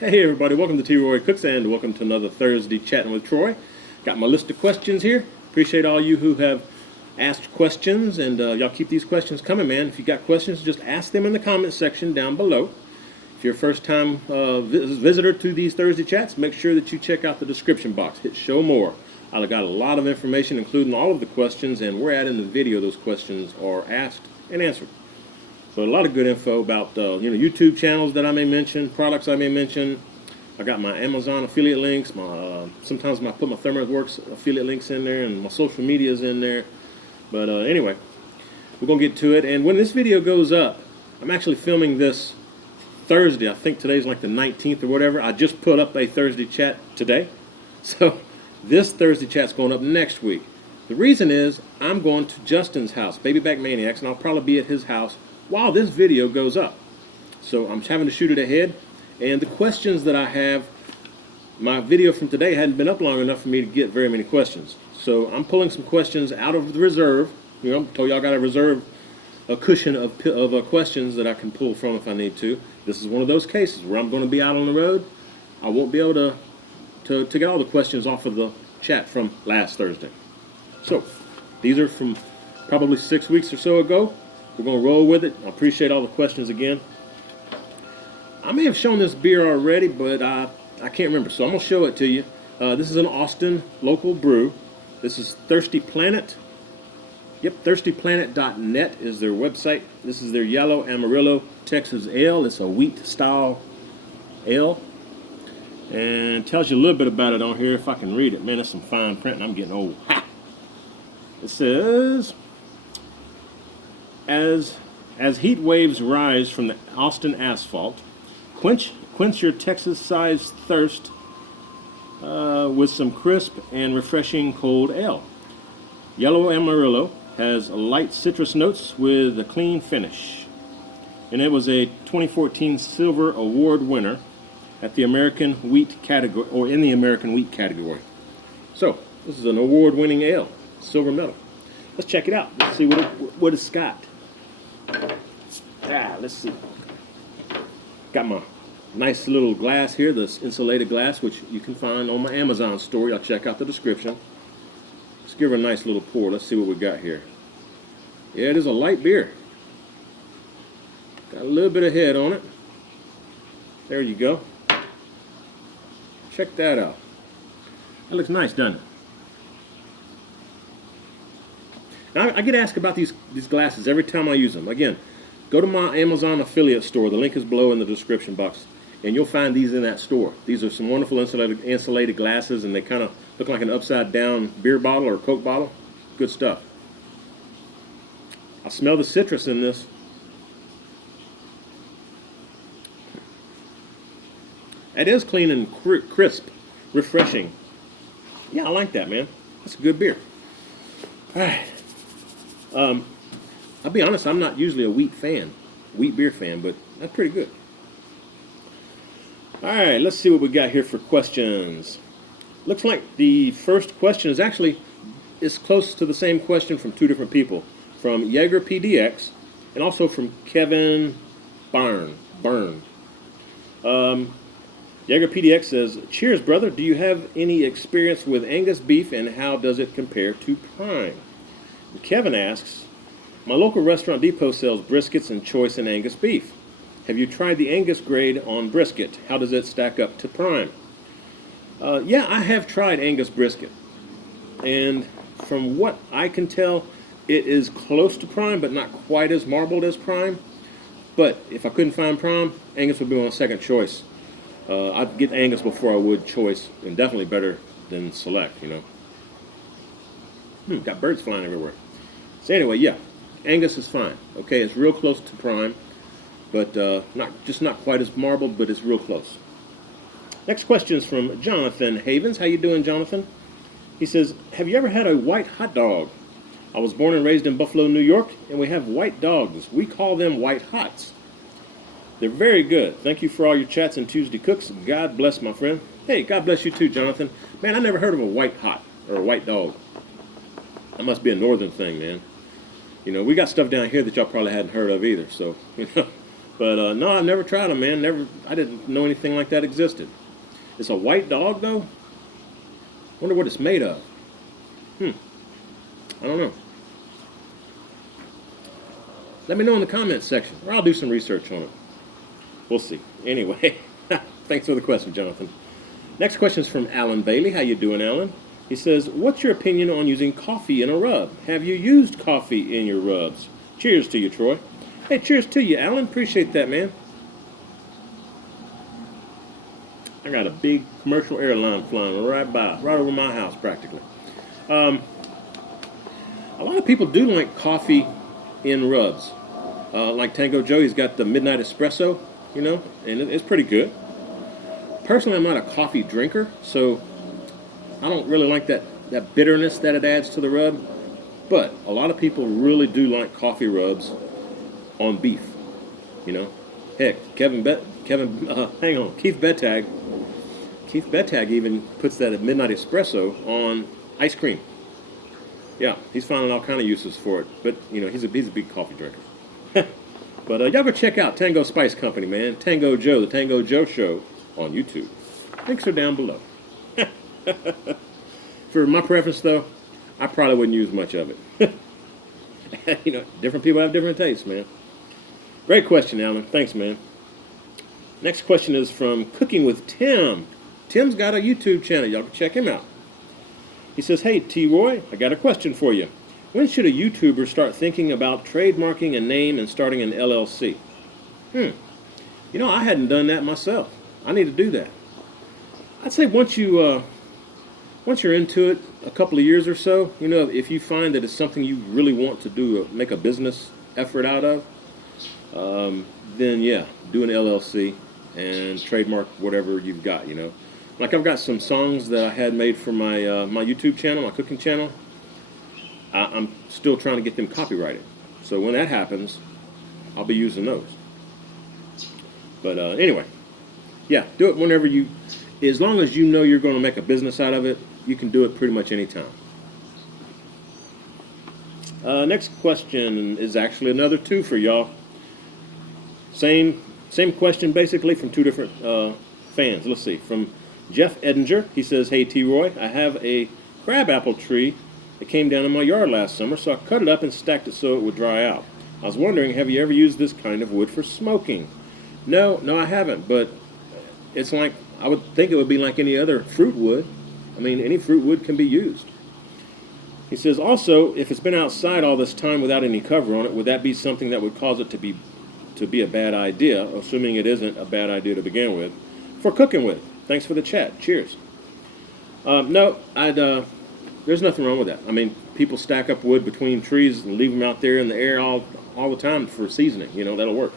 Hey everybody, welcome to T. Roy Cooks and welcome to another Thursday Chatting with Troy. Got my list of questions here. Appreciate all you who have asked questions, and y'all keep these questions coming, man. If you got questions, just ask them in the comment section down below. If you're a first time visitor to these Thursday Chats, make sure that you check out the description box. Hit show more. I got a lot of information including all of the questions, and where at in the video those questions are asked and answered. So a lot of good info about YouTube channels that I may mention, products I may mention. I got my Amazon affiliate links. Sometimes I put my ThermoWorks affiliate links in there, and my social media is in there. But anyway, we're gonna get to it. And when this video goes up, I'm actually filming this Thursday. I think today's like the 19th or whatever. I just put up a Thursday chat today, so this Thursday chat's going up next week. The reason is I'm going to Justin's house, Baby Back Maniacs, and I'll probably be at his house while this video goes up. So I'm having to shoot it ahead, and the questions that I have, my video from today hadn't been up long enough for me to get very many questions. So I'm pulling some questions out of the reserve. I told y'all I got to reserve a cushion of questions that I can pull from if I need to. This is one of those cases where I'm going to be out on the road. I won't be able to get all the questions off of the chat from last Thursday. So these are from probably 6 weeks or so ago. We're going to roll with it. I appreciate all the questions again. I may have shown this beer already, but I can't remember, so I'm going to show it to you. This is an Austin local brew. This is Thirsty Planet. Yep, thirstyplanet.net is their website. This is their Yellow Amarillo Texas Ale. It's a wheat-style ale. And tells you a little bit about it on here if I can read it. Man, that's some fine print, and I'm getting old. Ha! It says, As heat waves rise from the Austin asphalt, quench your Texas-sized thirst with some crisp and refreshing cold ale. Yellow Amarillo has light citrus notes with a clean finish. And it was a 2014 Silver Award winner at the American Wheat category, or in the American Wheat category. So, this is an award-winning ale, silver medal. Let's check it out. Let's see what it's got. Let's see. Got my nice little glass here, this insulated glass, which you can find on my Amazon store. I'll check out the description. Let's give her a nice little pour. Let's see what we got here. Yeah, it is a light beer. Got a little bit of head on it. There you go. Check that out. That looks nice, doesn't it? Now, I get asked about these glasses every time I use them. Again, go to my Amazon affiliate store. The link is below in the description box, and you'll find these in that store. These are some wonderful insulated glasses, and they kind of look like an upside-down beer bottle or Coke bottle. Good stuff. I smell the citrus in this. It is clean and crisp, refreshing. Yeah, I like that, man. That's a good beer. All right. I'll be honest, I'm not usually a wheat beer fan, but that's pretty good. All right, let's see what we got here for questions. Looks like the first question is close to the same question from two different people, from Jaeger PDX and also from Kevin Byrne. Jaeger PDX says, "Cheers, brother. Do you have any experience with Angus beef, and how does it compare to prime?" And Kevin asks, "My local restaurant Depot sells briskets and choice and Angus beef. Have you tried the Angus grade on brisket? How does it stack up to prime?" Yeah, I have tried Angus brisket, and from what I can tell, it is close to prime, but not quite as marbled as prime. But if I couldn't find prime, Angus would be my second choice. I'd get Angus before I would choice, and definitely better than select, Got birds flying everywhere. So anyway, yeah, Angus is fine. Okay, it's real close to prime, but not quite as marbled, but it's real close. Next question is from Jonathan Havens. How you doing, Jonathan? He says, "Have you ever had a white hot dog? I was born and raised in Buffalo, New York, and we have white dogs. We call them white hots. They're very good. Thank you for all your chats and Tuesday cooks. God bless, my friend." Hey, God bless you too, Jonathan. Man, I never heard of a white hot or a white dog. That must be a northern thing, man. We got stuff down here that y'all probably hadn't heard of either. So, But no, I've never tried them, man. Never. I didn't know anything like that existed. It's a white dog, though. Wonder what it's made of. I don't know. Let me know in the comments section, or I'll do some research on it. We'll see. Anyway, thanks for the question, Jonathan. Next question is from Alan Bailey. How you doing, Alan? He says, what's your opinion on using coffee in a rub? Have you used coffee in your rubs? Cheers to you, Troy. Hey, cheers to you, Alan. Appreciate that, man. I got a big commercial airline flying right over my house, practically. A lot of people do like coffee in rubs. Like Tango Joe, he's got the midnight espresso, you know, and it's pretty good. Personally, I'm not a coffee drinker, so I don't really like that bitterness that it adds to the rub. But a lot of people really do like coffee rubs on beef, you know. Heck, Keith Bettag even puts that midnight espresso on ice cream. Yeah, he's finding all kind of uses for it. But you know, he's a big coffee drinker. But y'all go check out Tango Spice Company, man. Tango Joe, the Tango Joe Show on YouTube. Links are down below. For my preference, though, I probably wouldn't use much of it. You know, different people have different tastes, man. Great question, Alan. Thanks, man. Next question is from Cooking with Tim. Tim's got a YouTube channel. Y'all can check him out. He says, hey, T-Roy, I got a question for you. When should a YouTuber start thinking about trademarking a name and starting an LLC? You know, I hadn't done that myself. I need to do that. I'd say once you're into it a couple of years or so, you know, if you find that it's something you really want to do, make a business effort out of, then yeah, do an LLC and trademark whatever you've got, you know. Like I've got some songs that I had made for my my YouTube channel, my cooking channel. I'm still trying to get them copyrighted. So when that happens, I'll be using those. But anyway, yeah, do it whenever you, as long as you know you're going to make a business out of it, you can do it pretty much any time. Next question is actually another two for y'all. Same question basically from two different fans. Let's see. From Jeff Edinger, he says, hey T-Roy, I have a crabapple tree that came down in my yard last summer, so I cut it up and stacked it so it would dry out. I was wondering, have you ever used this kind of wood for smoking? No, I haven't, but it's like, I would think it would be like any other fruit wood. I mean, any fruit wood can be used. He says, also, if it's been outside all this time without any cover on it, would that be something that would cause it to be a bad idea, assuming it isn't a bad idea to begin with, for cooking with? Thanks for the chat. Cheers. No, there's nothing wrong with that. I mean, people stack up wood between trees and leave them out there in the air all the time for seasoning. You know, that'll work.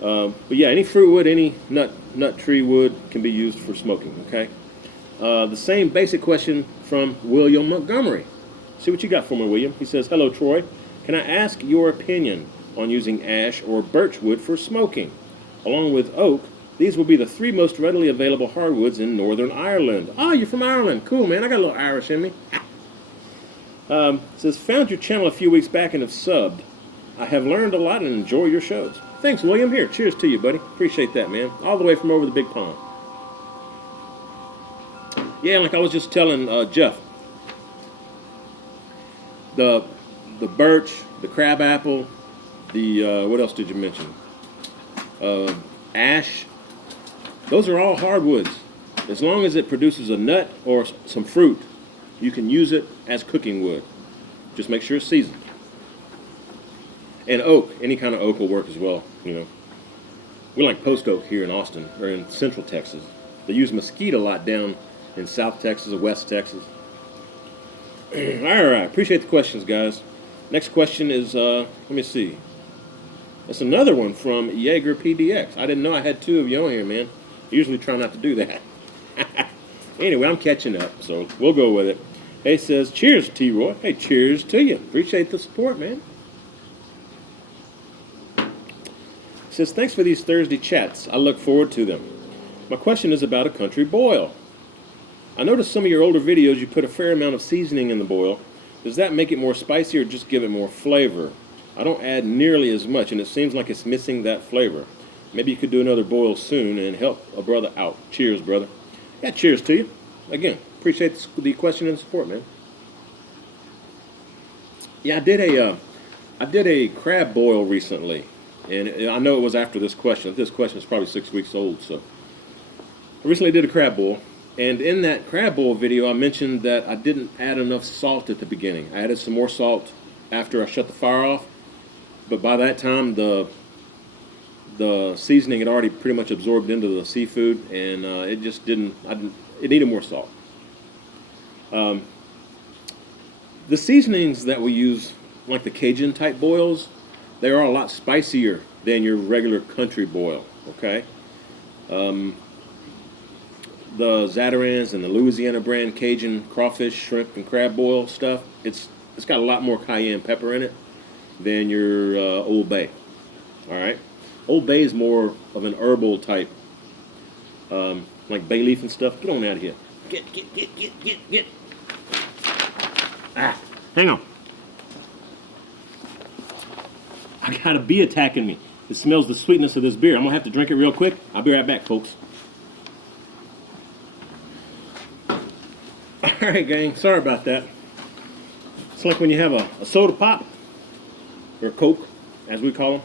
But yeah, any fruit wood, any nut tree wood can be used for smoking, okay? The same basic question from William Montgomery. See what you got for me, William. He says, hello, Troy. Can I ask your opinion on using ash or birch wood for smoking? Along with oak, these will be the three most readily available hardwoods in Northern Ireland. Oh, you're from Ireland. Cool, man. I got a little Irish in me. Says, found your channel a few weeks back and have subbed. I have learned a lot and enjoy your shows. Thanks, William. Here, cheers to you, buddy. Appreciate that, man. All the way from over the big pond. Yeah, like I was just telling Jeff, the birch, the crabapple, the what else did you mention? Ash. Those are all hardwoods. As long as it produces a nut or some fruit, you can use it as cooking wood. Just make sure it's seasoned. And oak, any kind of oak will work as well, you know. We like post oak here in Austin, or in central Texas. They use mesquite a lot down in South Texas or West Texas. All right, appreciate the questions, guys. Next question is, let me see. That's another one from Jaeger PDX. I didn't know I had two of you on here, man. I usually try not to do that. Anyway, I'm catching up, so we'll go with it. Hey, says, cheers, T-Roy. Hey, cheers to you. Appreciate the support, man. Says, thanks for these Thursday chats. I look forward to them. My question is about a country boil. I noticed some of your older videos you put a fair amount of seasoning in the boil. Does that make it more spicy or just give it more flavor? I don't add nearly as much, and it seems like it's missing that flavor. Maybe you could do another boil soon and help a brother out. Cheers, brother. Yeah, cheers to you. Again, appreciate the question and support, man. Yeah, I did a crab boil recently, and I know it was after this question. This question is probably 6 weeks old, so I recently did a crab boil, and in that crab boil video, I mentioned that I didn't add enough salt at the beginning. I added some more salt after I shut the fire off, but by that time, the seasoning had already pretty much absorbed into the seafood, and it just didn't. It needed more salt. The seasonings that we use, like the Cajun type boils, they are a lot spicier than your regular country boil. Okay. The Zatarain's and the Louisiana brand Cajun crawfish, shrimp, and crab boil stuff, it's got a lot more cayenne pepper in it than your Old Bay. All right. Old Bay is more of an herbal type, like bay leaf and stuff. Get on out of here. Get. Ah, hang on. I got a bee attacking me. It smells the sweetness of this beer. I'm going to have to drink it real quick. I'll be right back, folks. All right, gang. Sorry about that. It's like when you have a soda pop, or Coke, as we call them.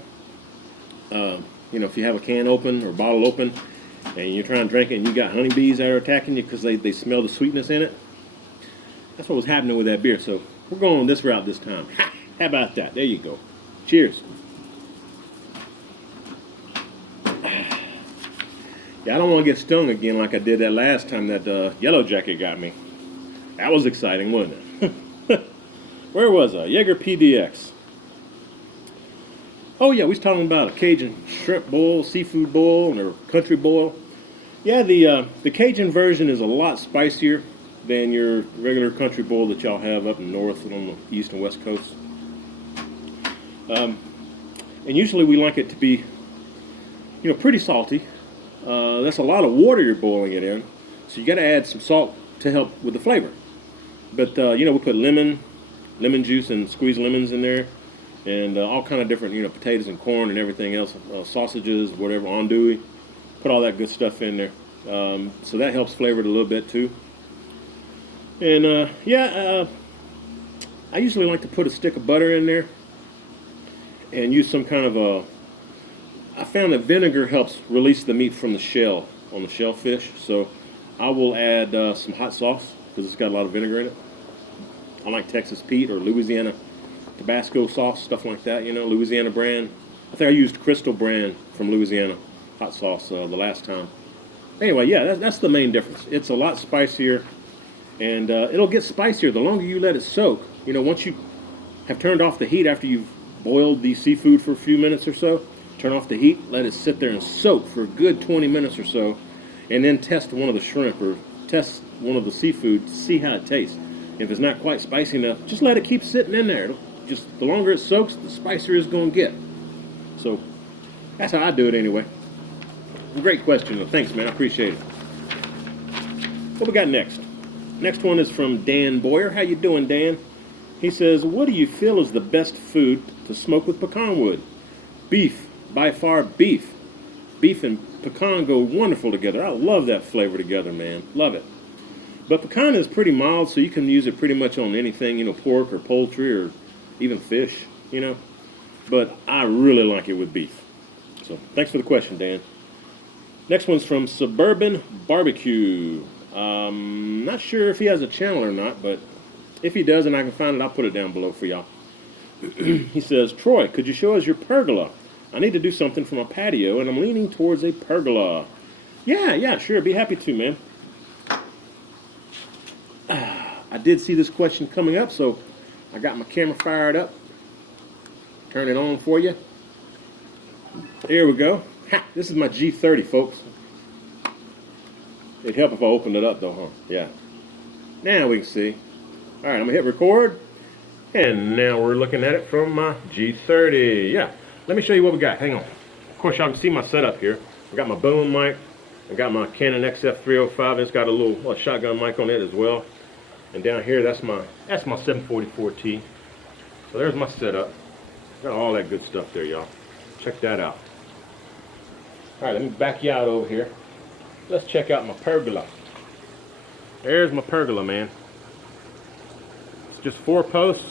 You know, if you have a can open or bottle open and you're trying to drink it and you got honeybees that are attacking you because they smell the sweetness in it. That's what was happening with that beer. So we're going this route this time. Ha! How about that? There you go. Cheers. Yeah, I don't want to get stung again like I did that last time that yellow jacket got me. That was exciting, wasn't it? Where was I? Jaeger PDX. Oh yeah, we was talking about a Cajun shrimp boil, seafood boil, or country boil. Yeah, the Cajun version is a lot spicier than your regular country boil that y'all have up in north and on the east and west coast. And usually we like it to be, you know, pretty salty. That's a lot of water you're boiling it in, so you got to add some salt to help with the flavor. But you know, we put lemon juice and squeezed lemons in there. And all kind of different, you know, potatoes and corn and everything else, sausages, whatever, andouille. Put all that good stuff in there. So that helps flavor it a little bit too. And I usually like to put a stick of butter in there and use some kind of I found that vinegar helps release the meat from the shell on the shellfish. So I will add some hot sauce because it's got a lot of vinegar in it. I like Texas Pete or Louisiana Tabasco sauce, stuff like that, you know, Louisiana brand. I think I used Crystal brand from Louisiana hot sauce the last time. Anyway, yeah, that's the main difference. It's a lot spicier, and it'll get spicier the longer you let it soak. You know, once you have turned off the heat after you've boiled the seafood for a few minutes or so, turn off the heat, let it sit there and soak for a good 20 minutes or so, and then test one of the shrimp or test one of the seafood to see how it tastes. If it's not quite spicy enough, just let it keep sitting in there. Just the longer it soaks, the spicier it's going to get. So that's how I do it anyway. Great question. Thanks, man. I appreciate it. What we got next? Next one is from Dan Boyer. How you doing, Dan? He says, what do you feel is the best food to smoke with pecan wood? Beef. By far, beef. Beef and pecan go wonderful together. I love that flavor together, man. Love it. But pecan is pretty mild, so you can use it pretty much on anything, you know, pork or poultry or even fish, you know. But I really like it with beef. So thanks for the question, Dan. Next one's from Suburban Barbecue. Not sure if he has a channel or not, but if he does and I can find it, I'll put it down below for y'all. He says, Troy, could you show us your pergola? I need to do something for my patio, and I'm leaning towards a pergola. Yeah, sure. Be happy to, man. I did see this question coming up, so I got my camera fired up. Turn it on for you. Here we go. Ha, this is my G30, folks. It'd help if I opened it up, though, huh? Yeah. Now we can see. All right, I'm going to hit record. And now we're looking at it from my G30. Yeah. Let me show you what we got. Hang on. Of course, y'all can see my setup here. I got my boom mic. I got my Canon XF305. It's got a little shotgun mic on it as well. And down here, that's my 744T. So there's my setup. Got all that good stuff there, y'all. Check that out. All right, let me back you out over here. Let's check out my pergola. There's my pergola, man. It's just 4 posts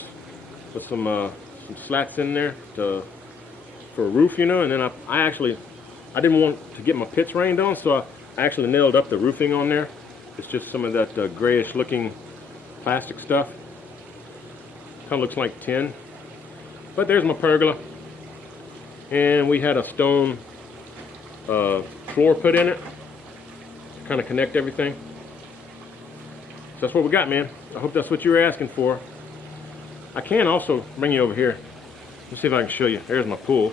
with some slats in there for a roof, you know. And then I didn't want to get my pits rained on, so I actually nailed up the roofing on there. It's just some of that grayish looking plastic stuff. Kind of looks like tin. But there's my pergola. And we had a stone floor put in it to kind of connect everything. So that's what we got, man. I hope that's what you were asking for. I can also bring you over here. Let's see if I can show you. There's my pool.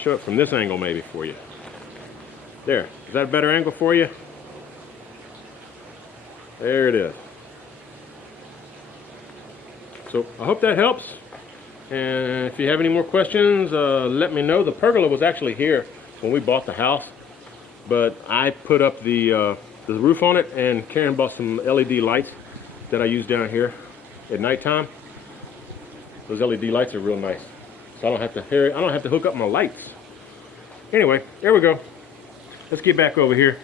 Show it from this angle maybe for you. There. Is that a better angle for you? There it is. So I hope that helps. And if you have any more questions, let me know. The pergola was actually here when we bought the house, but I put up the roof on it, and Karen bought some LED lights that I use down here at nighttime. Those LED lights are real nice, so I don't have to hook up my lights. Anyway, there we go. Let's get back over here.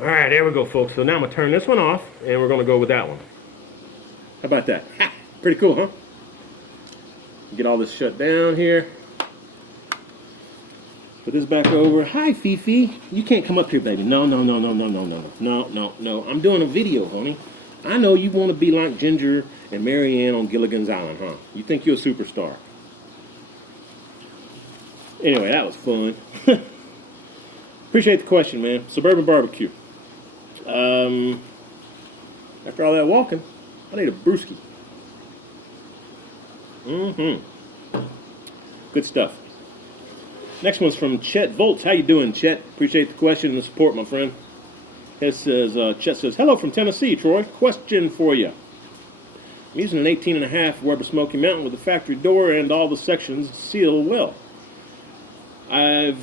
All right, there we go, folks. So now I'm gonna turn this one off, and we're gonna go with that one. How about that? Ha! Pretty cool, huh? Get all this shut down here. Put this back over. Hi, Fifi. You can't come up here, baby. No. I'm doing a video, honey. I know you want to be like Ginger and Marianne on Gilligan's Island, huh? You think you're a superstar. Anyway, that was fun. Appreciate the question, man. Suburban barbecue. After all that walking, I need a brewski. Good stuff. Next one's from Chet Volts. How you doing, Chet? Appreciate the question and the support, my friend. It says, Chet says, hello from Tennessee, Troy. Question for you. I'm using an 18.5 Weber Smokey Mountain with a factory door and all the sections sealed well. I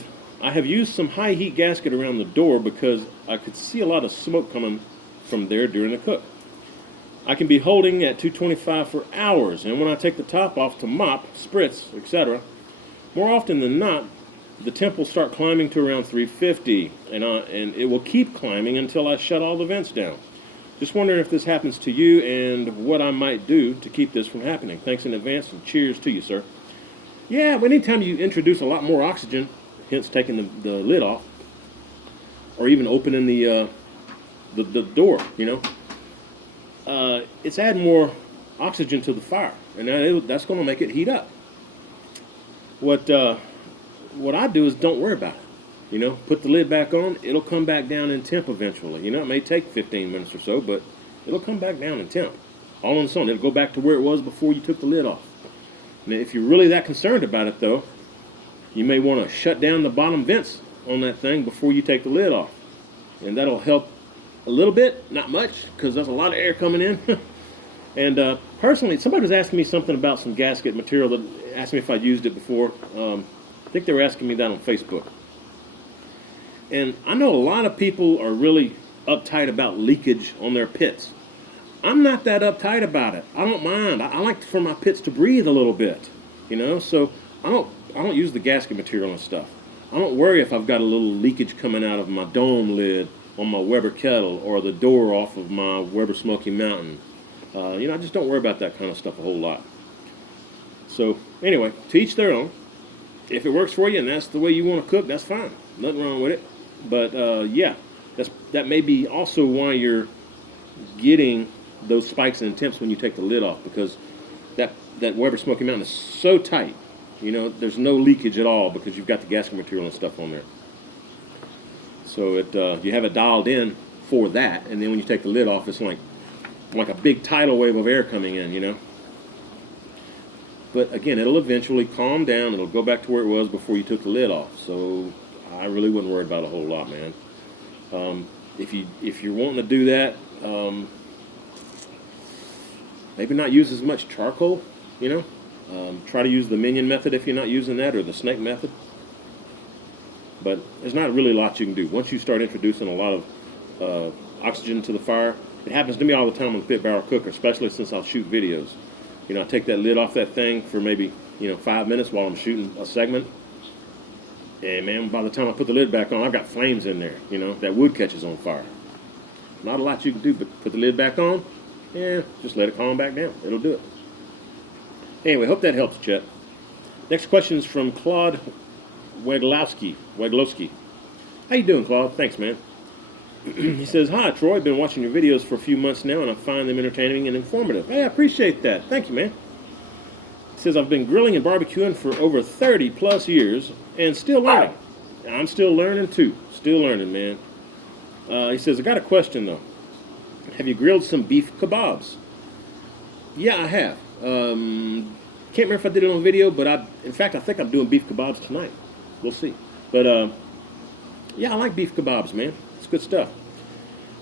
have used some high heat gasket around the door because I could see a lot of smoke coming from there during the cook. I can be holding at 225 for hours, and when I take the top off to mop, spritz, etc., more often than not, the temp will start climbing to around 350, and it will keep climbing until I shut all the vents down. Just wondering if this happens to you and what I might do to keep this from happening. Thanks in advance, and cheers to you, sir. Yeah, anytime you introduce a lot more oxygen, hence taking the lid off, or even opening the door, you know, it's adding more oxygen to the fire, and that's going to make it heat up. What I do is don't worry about it. You know, put the lid back on. It'll come back down in temp eventually. You know, it may take 15 minutes or so, but it'll come back down in temp. All on its own. It'll go back to where it was before you took the lid off. Now, if you're really that concerned about it, though, you may want to shut down the bottom vents on that thing before you take the lid off. And that'll help a little bit, not much, because there's a lot of air coming in. And personally, somebody was asking me something about some gasket material that asked me if I'd used it before. I think they were asking me that on Facebook. And I know a lot of people are really uptight about leakage on their pits. I'm not that uptight about it. I don't mind. I like for my pits to breathe a little bit, you know. So I don't use the gasket material and stuff. I don't worry if I've got a little leakage coming out of my dome lid on my Weber kettle or the door off of my Weber Smokey Mountain. You know, I just don't worry about that kind of stuff a whole lot. So anyway, to each their own. If it works for you and that's the way you want to cook, that's fine. Nothing wrong with it. But yeah, that may be also why you're getting those spikes and temps when you take the lid off, because that Weber Smoky Mountain is so tight. You know, there's no leakage at all because you've got the gasket material and stuff on there. So you have it dialed in for that, and then when you take the lid off, it's like a big tidal wave of air coming in, you know. But again, it'll eventually calm down. It'll go back to where it was before you took the lid off. So I really wouldn't worry about it a whole lot, man. If you're wanting to do that, maybe not use as much charcoal, you know. Try to use the minion method if you're not using that, or the snake method. But there's not really a lot you can do. Once you start introducing a lot of oxygen to the fire, It happens to me all the time on the pit barrel cooker, especially since I'll shoot videos. You know, I take that lid off that thing for maybe, 5 minutes while I'm shooting a segment. And man, by the time I put the lid back on, I've got flames in there. That wood catches on fire. Not a lot you can do, but put the lid back on, and just let it calm back down. It'll do it. Anyway, hope that helps, Chet. Next question is from Claude Weglowski. How you doing, Claude? Thanks, man. He says, hi, Troy. Been watching your videos for a few months now, and I find them entertaining and informative. Hey, I appreciate that. Thank you, man. He says, I've been grilling and barbecuing for over 30 plus years and still learning. I'm still learning, too. Still learning, man. He says, I got a question, though. Have you grilled some beef kebabs? Yeah, I have. Can't remember if I did it on video, but in fact, I think I'm doing beef kebabs tonight. We'll see. But, yeah, I like beef kebabs, man. It's good stuff.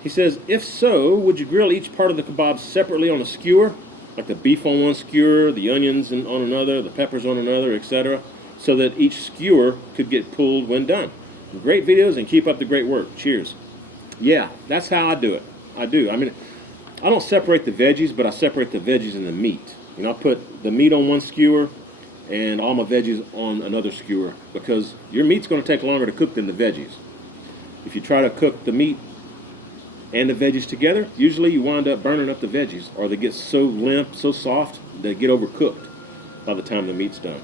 He says, if so, would you grill each part of the kebab separately on a skewer? Like the beef on one skewer, the onions on another, the peppers on another, etc., so that each skewer could get pulled when done. Great videos, and keep up the great work. Cheers. Yeah, that's how I do it. I do. I mean, I don't separate the veggies, but I separate the veggies and the meat. I put the meat on one skewer and all my veggies on another skewer, because your meat's going to take longer to cook than the veggies. If you try to cook the meat and the veggies together, usually you wind up burning up the veggies, or they get so limp, so soft, they get overcooked by the time the meat's done.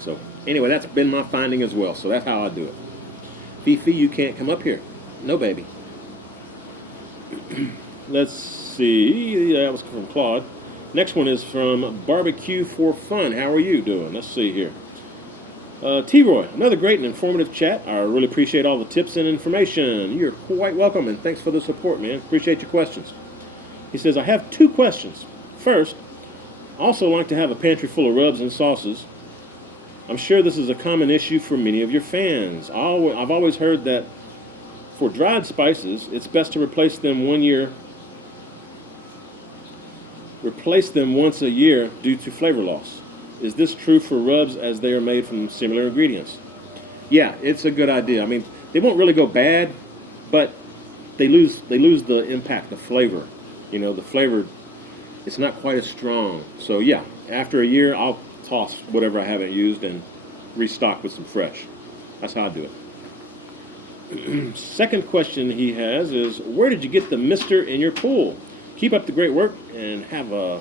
So anyway, that's been my finding as well. So that's how I do it. Fifi, you can't come up here. No, baby. Let's see. That was from Claude. Next one is from Barbecue for Fun. How are you doing? Let's see here. T-Roy, another great and informative chat. I really appreciate all the tips and information. You're quite welcome, and thanks for the support, man. Appreciate your questions. He says, I have 2 questions. First, I also like to have a pantry full of rubs and sauces. I'm sure this is a common issue for many of your fans. I've always heard that for dried spices, it's best to replace them once a year due to flavor loss. Is this true for rubs, as they are made from similar ingredients? Yeah, it's a good idea. I mean, they won't really go bad, but they lose the impact, the flavor. The flavor, it's not quite as strong. So yeah, after a year, I'll toss whatever I haven't used and restock with some fresh. That's how I do it. Second question he has is, where did you get the mister in your pool? Keep up the great work, and have a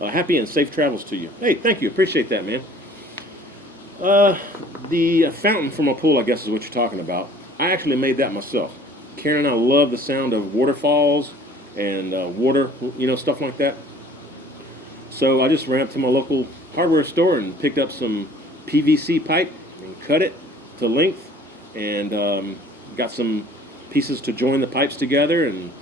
happy and safe travels to you. Hey, thank you. Appreciate that, man. The fountain for my pool, I guess, is what you're talking about. I actually made that myself. Karen and I love the sound of waterfalls and water, stuff like that. So I just ran up to my local hardware store and picked up some PVC pipe and cut it to length, and got some pieces to join the pipes together, and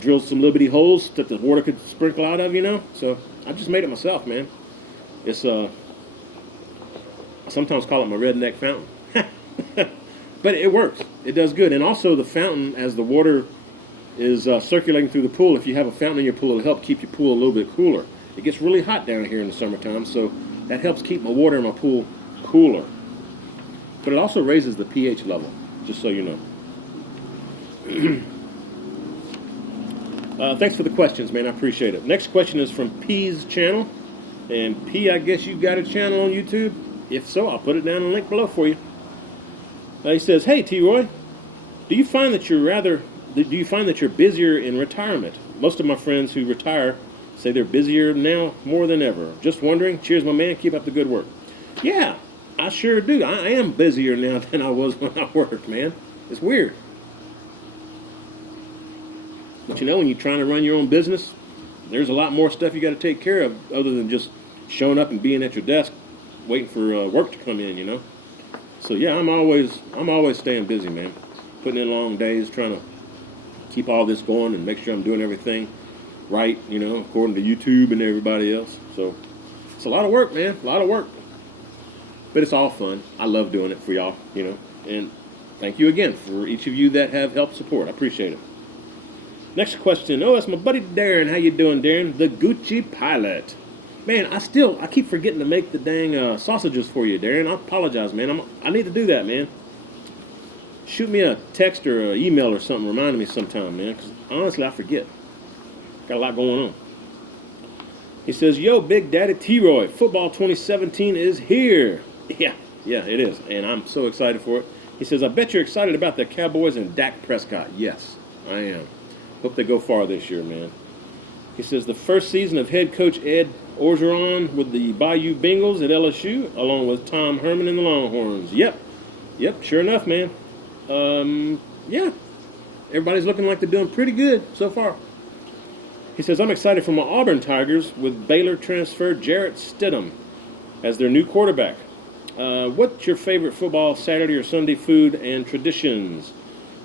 drilled some little bitty holes that the water could sprinkle out of, So I just made it myself, man. It's I sometimes call it my redneck fountain. But it works. It does good. And also the fountain, as the water is circulating through the pool, if you have a fountain in your pool, it'll help keep your pool a little bit cooler. It gets really hot down here in the summertime, so that helps keep my water in my pool cooler. But it also raises the pH level, just so you know. Thanks for the questions, man. I appreciate it. Next question is from P's channel. And P, I guess you got a channel on YouTube? If so, I'll put it down in the link below for you. He says, hey, T-Roy, do you find that you're busier in retirement? Most of my friends who retire say they're busier now more than ever. Just wondering. Cheers, my man. Keep up the good work. Yeah, I sure do. I am busier now than I was when I worked, man. It's weird. But when you're trying to run your own business, there's a lot more stuff you got to take care of other than just showing up and being at your desk waiting for work to come in, So yeah, I'm always staying busy, man. Putting in long days, trying to keep all this going and make sure I'm doing everything right, according to YouTube and everybody else. So it's a lot of work, man, a lot of work. But it's all fun. I love doing it for y'all, And thank you again for each of you that have helped support. I appreciate it. Next question. Oh, that's my buddy Darren. How you doing, Darren? The Gucci Pilot. Man, I keep forgetting to make the dang sausages for you, Darren. I apologize, man. I need to do that, man. shoot me a text or an email or something reminding me sometime, man, because honestly, I forget. Got a lot going on. He says, yo, Big Daddy T-Roy, football 2017 is here. Yeah, it is, and I'm so excited for it. He says, I bet you're excited about the Cowboys and Dak Prescott. Yes, I am. Hope they go far this year, man. He says, the first season of head coach Ed Orgeron with the Bayou Bengals at LSU, along with Tom Herman and the Longhorns. Yep, sure enough, man. Yeah, everybody's looking like they're doing pretty good so far. He says, I'm excited for my Auburn Tigers with Baylor transfer Jarrett Stidham as their new quarterback. What's your favorite football Saturday or Sunday food and traditions?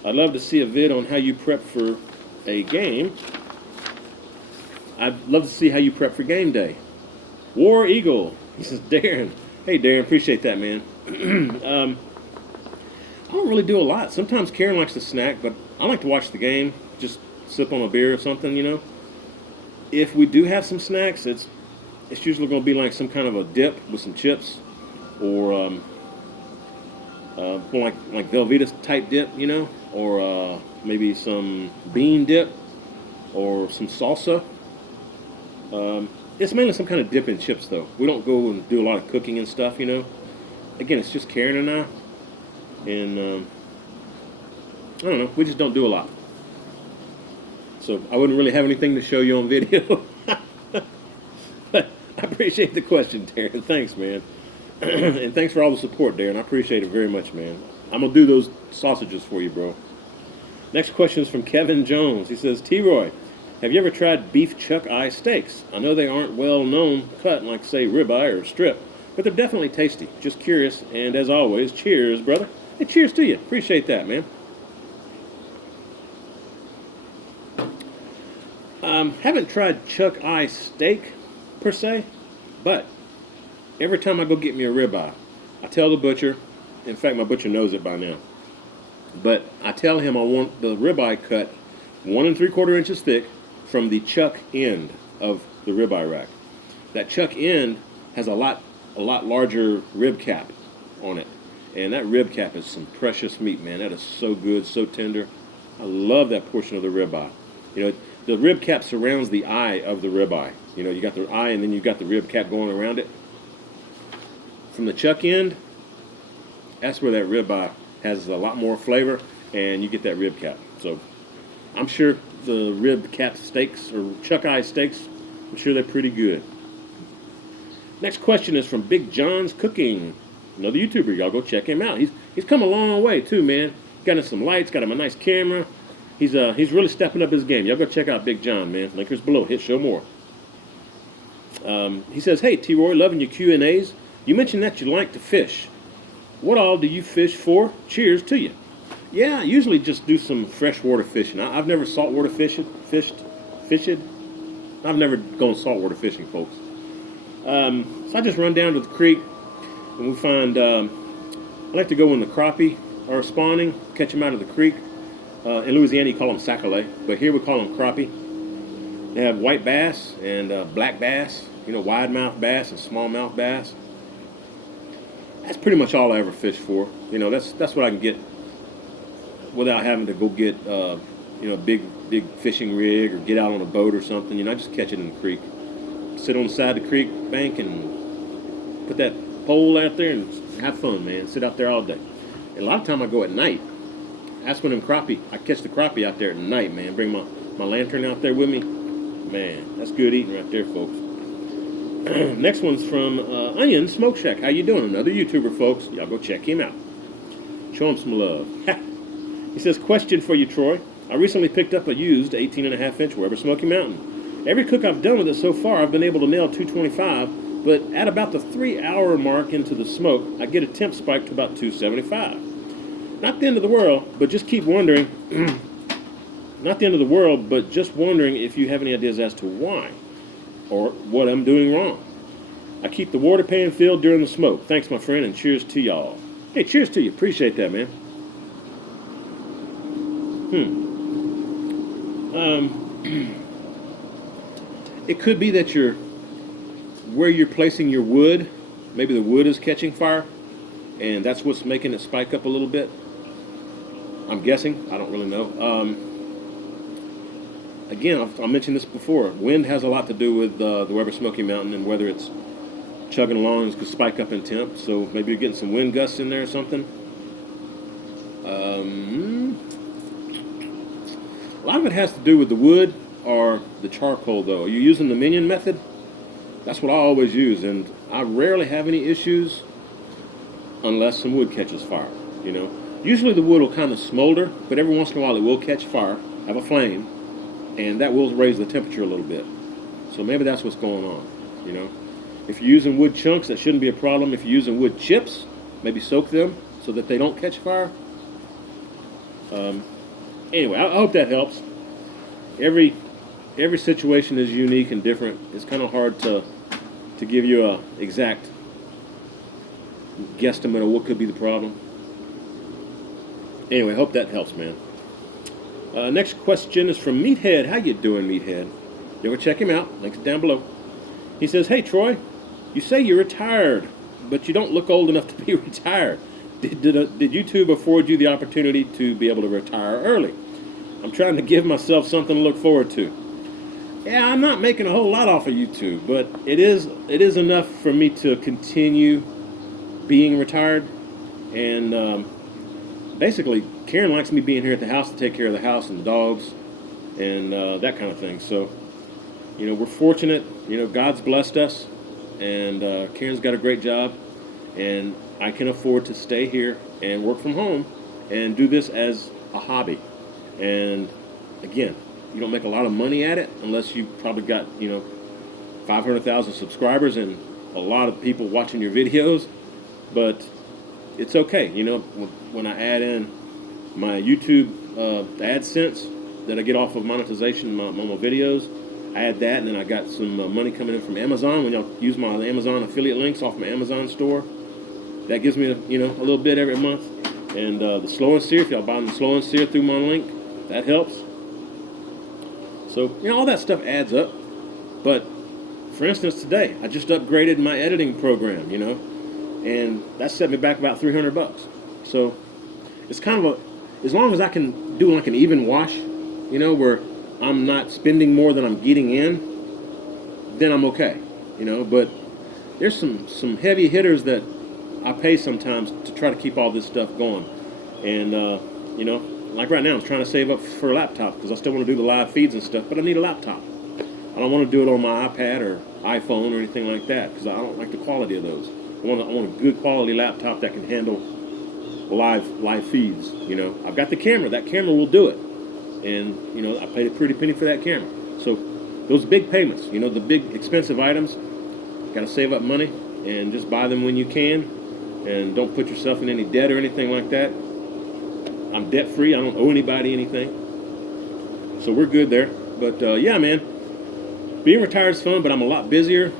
I'd love to see a vid on how you prep for a game. I'd love to see how you prep for game day. War Eagle. He says, Darren. Hey, Darren, appreciate that, man. I don't really do a lot. Sometimes Karen likes to snack, but I like to watch the game, just sip on a beer or something, you know. If we do have some snacks, it's usually going to be like some kind of a dip with some chips, or like Velveeta type dip, you know, or maybe some bean dip, or some salsa. It's mainly some kind of dip and chips, though. We don't go and do a lot of cooking and stuff, you know. Again, it's just Karen and I, and I don't know. We just don't do a lot. So I wouldn't really have anything to show you on video. But I appreciate the question, Darren. Thanks, man. And thanks for all the support, Darren. I appreciate it very much, man. I'm going to do those sausages for you, bro. Next question is from Kevin Jones. He says, T-Roy, have you ever tried beef chuck eye steaks? I know they aren't well-known cut like, say, ribeye or strip, but they're definitely tasty. Just curious, and as always, cheers, brother. Hey, cheers to you. Appreciate that, man. Haven't tried chuck eye steak, per se, but every time I go get me a ribeye, I tell the butcher, in fact, my butcher knows it by now, but I tell him I want the ribeye cut 1 3/4 inches thick from the chuck end of the ribeye rack. That chuck end has a lot larger rib cap on it, and that rib cap is some precious meat, man. That is so good, so tender. I love that portion of the ribeye. You know, the rib cap surrounds the eye of the ribeye. You know, you got the eye and then you got the rib cap going around it. From the chuck end, that's where that ribeye has a lot more flavor, and you get that rib cap. So I'm sure the rib cap steaks or chuck eye steaks, I'm sure they're pretty good. Next question is from Big John's Cooking, another YouTuber. Y'all go check him out. He's come a long way too, man. Got him some lights, got him a nice camera. He's really stepping up his game. Y'all go check out Big John, man. Link is below. Hit show more. He says, hey, T-Roy, loving your Q&As. You mentioned that you like to fish. What all do you fish for? Cheers to you. Yeah, I usually just do some freshwater fishing. I've never saltwater fished. I've never gone saltwater fishing, folks. So I just run down to the creek, and we find, I like to go when the crappie are spawning, catch them out of the creek. In Louisiana, you call them sac-a-lait, but here we call them crappie. They have white bass and black bass, you know, wide-mouth bass and small-mouth bass. That's pretty much all I ever fish for. You know, that's what I can get without having to go get, you know, a big fishing rig or get out on a boat or something. You know, I just catch it in the creek. Sit on the side of the creek bank and put that pole out there and have fun, man. Sit out there all day. And a lot of time I go at night. That's when I catch the crappie out there at night, man. Bring my lantern out there with me. Man, that's good eating right there, folks. Next one's from Onion Smoke Shack. How you doing? Another YouTuber, folks. Y'all go check him out. Show him some love. He says, question for you, Troy. I recently picked up a used 18.5-inch Weber Smokey Mountain. Every cook I've done with it so far, I've been able to nail 225, but at about the 3-hour mark into the smoke, I get a temp spike to about 275. Not the end of the world, but just keep wondering. Not the end of the world, but just wondering if you have any ideas as to why or what I'm doing wrong. I keep the water pan filled during the smoke. Thanks, my friend, and cheers to y'all. Hey, cheers to you. Appreciate that, man. It could be that where you're placing your wood, maybe the wood is catching fire, and that's what's making it spike up a little bit. I'm guessing. I don't really know. Again, I mentioned this before. Wind has a lot to do with the Weber Smokey Mountain and whether it's chugging along and could spike up in temp. So maybe you're getting some wind gusts in there or something. A lot of it has to do with the wood or the charcoal, though. Are you using the minion method? That's what I always use, and I rarely have any issues unless some wood catches fire, you know. Usually the wood will kind of smolder, but every once in a while it will catch fire, have a flame, and that will raise the temperature a little bit. So maybe that's what's going on, you know. If you're using wood chunks, that shouldn't be a problem. If you're using wood chips, maybe soak them so that they don't catch fire. Anyway, I hope that helps. Every situation is unique and different. It's kind of hard to give you a exact guesstimate of what could be the problem. Anyway, hope that helps, man. Next question is from Meathead. How you doing, Meathead? You ever check him out? Links down below. He says, "Hey, Troy, you say you're retired, but you don't look old enough to be retired. Did YouTube afford you the opportunity to be able to retire early? I'm trying to give myself something to look forward to." Yeah, I'm not making a whole lot off of YouTube, but it is enough for me to continue being retired. And basically, Karen likes me being here at the house to take care of the house and the dogs and that kind of thing. So, you know, we're fortunate. You know, God's blessed us, and Karen's got a great job, and I can afford to stay here and work from home and do this as a hobby. And again, you don't make a lot of money at it unless you probably got, you know, 500,000 subscribers and a lot of people watching your videos. But it's okay, you know, when I add in my YouTube AdSense that I get off of monetization on my videos, I add that, and then I got some money coming in from Amazon. When y'all use my Amazon affiliate links off my Amazon store, that gives me, you know, a little bit every month. And the Slow and Sear, if y'all buy the Slow and Sear through my link, that helps. So, you know, all that stuff adds up. But, for instance, today, I just upgraded my editing program, you know, and that set me back about $300. So, it's kind of as long as I can do like an even wash, you know, where I'm not spending more than I'm getting in, then I'm okay, you know. But there's some heavy hitters that I pay sometimes to try to keep all this stuff going. And, you know, like right now, I'm trying to save up for a laptop because I still want to do the live feeds and stuff, but I need a laptop. I don't want to do it on my iPad or iPhone or anything like that because I don't like the quality of those. I want a good quality laptop that can handle live feeds, you know. I've got the camera. That camera will do it. And, you know, I paid a pretty penny for that camera. So those big payments, you know, the big expensive items, got to save up money and just buy them when you can. And don't put yourself in any debt or anything like that. I'm debt free. I don't owe anybody anything. So we're good there. But yeah, man, being retired is fun, but I'm a lot busier.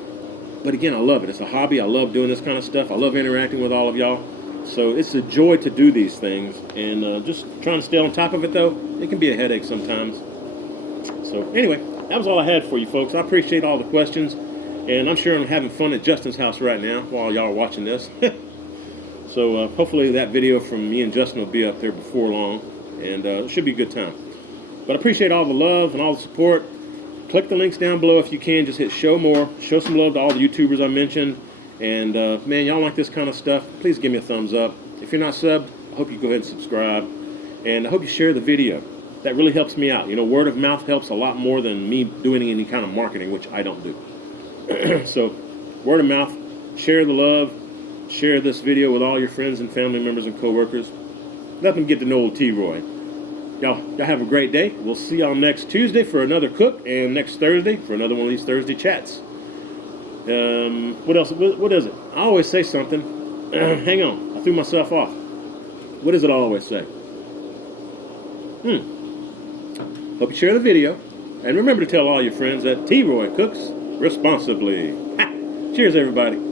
But again, I love it. It's a hobby. I love doing this kind of stuff. I love interacting with all of y'all. So it's a joy to do these things. And just trying to stay on top of it, though, it can be a headache sometimes. So anyway, that was all I had for you folks. I appreciate all the questions. And I'm sure I'm having fun at Justin's house right now while y'all are watching this. So hopefully that video from me and Justin will be up there before long, and it should be a good time. But I appreciate all the love and all the support. Click the links down below if you can. Just hit show more. Show some love to all the YouTubers I mentioned. And man, y'all like this kind of stuff, please give me a thumbs up. If you're not subbed, I hope you go ahead and subscribe. And I hope you share the video. That really helps me out. You know, word of mouth helps a lot more than me doing any kind of marketing, which I don't do. So word of mouth, share the love. Share this video with all your friends and family members and coworkers. Let them get to know old T-Roy. Y'all have a great day. We'll see y'all next Tuesday for another cook, and next Thursday for another one of these Thursday chats. What else? What is it? I always say something. Hang on. I threw myself off. What is it I always say? Hope you share the video. And remember to tell all your friends that T-Roy cooks responsibly. Ha! Cheers, everybody.